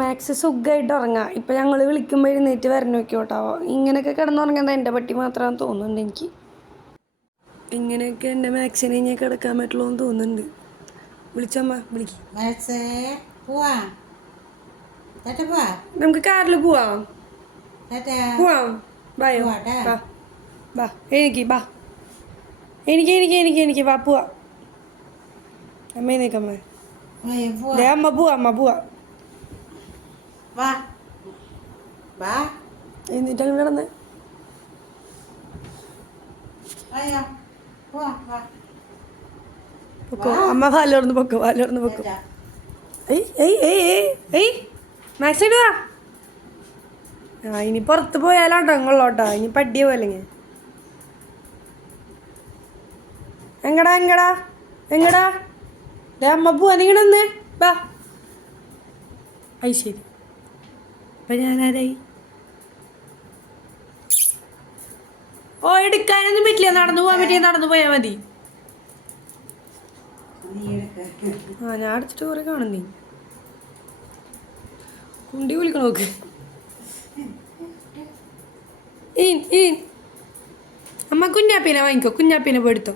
Max സുഖമായിട്ട് ഉറങ്ങാം. ഇപ്പം ഞങ്ങൾ വിളിക്കുമ്പോൾ എഴുന്നേറ്റ് വരണം നോക്കിയോട്ടോ. ഇങ്ങനെയൊക്കെ കിടന്നുറങ്ങുന്നത് എൻ്റെ പറ്റി മാത്രമാണെന്ന് തോന്നുന്നുണ്ട് എനിക്ക്. ഇങ്ങനെയൊക്കെ എൻ്റെ മാക്സിനെ ഇനി കിടക്കാൻ പറ്റുള്ളൂ എന്ന് തോന്നുന്നുണ്ട്. വിളിച്ചമ്മ വിളിക്കും. നമുക്ക് കാറിൽ പോവാം. പോവാം. ബായോ ബാ ബാ എനിക്ക് ബാ എനിക്ക് വാ പോവാ. അമ്മ നീക്കമ്മ അമ്മ പോവാ എന്നിട്ട് അങ്ങനെ കിടന്ന് പൊക്കോ. അമ്മ പാലോർന്ന് പൊക്കോ. മാക്സ് ഇടുക. ഇനി പുറത്ത് പോയാലോട്ടോ നിങ്ങളോട്ടോ. ഇനി പട്ടിയ പോലെ എങ്ങടാ അമ്മ പോവാ. നിങ്ങടന്ന് ബാ. ശരി. അപ്പൊ ഞാനാരായി? ഓ എടുക്കാനൊന്നും പറ്റില്ല. നടന്നു പോകാൻ പറ്റിയ നടന്നു പോയാ മതി. ഞാൻ അടിച്ചിട്ട് കുറെ കാണുന്നേ. കുണ്ടി വിളിക്കണ നോക്ക്. അമ്മ കുഞ്ഞാപ്പീനെ വാങ്ങിക്കോ. കുഞ്ഞാപ്പീനെ പോയെടുത്തോ.